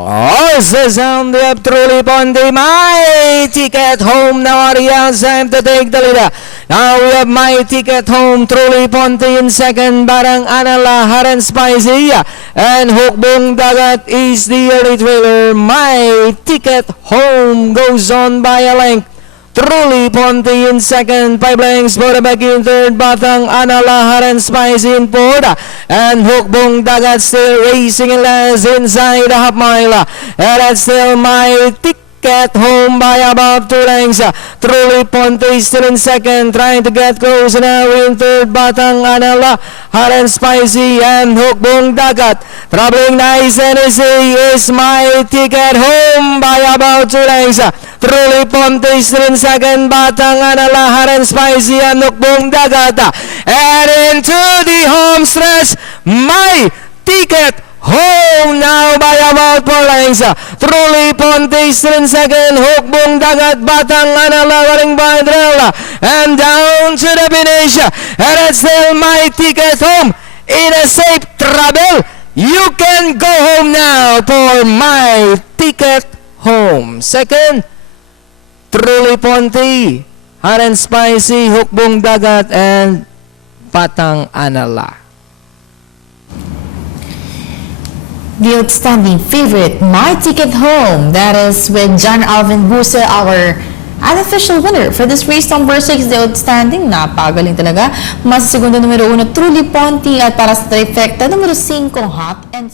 Oh, the sound of Truly Ponte, my ticket home now. Arias time to take the lead. Now we have my ticket home, Truly Ponte in second, Barang Anala, Haran Spicy, and Hukbong Dagat is the early trailer. My ticket home goes on by a length. Truly Ponte in second, Pipelines Bodaback in third, Batang Anala, Haran Spicy in fourth, and Hukbong Dagat still racing in last inside the half mile. And that's still my ticket home by about 2 lengths. Truly Ponte still in second, trying to get close now in third, Batang Anala, Haran Spicy, and Hukbong Dagat. Traveling nice and easy is my ticket home by about 2 lengths. Truly Ponte still in second, Batang Anala, Haran Spicy, and Hukbong Dagat. And into the home stretch, my ticket home now by about 4 lengths. Truly Ponte still in second, Hukbong Dagat, Batang Anala running by the and down to the finish. And it's still my ticket home in a safe travel. You can go home now for my ticket home. Second, Truly Ponte, Haran Spicy, Hukbong Dagat, and Batang Anala. The outstanding favorite, My Ticket Home, that is with John Alvin Busa, our unofficial winner for this race number 6. The outstanding, napagaling talaga. Mas segundo numero 1, Truly Ponte, at para sa trifecta, numero 5, Hot and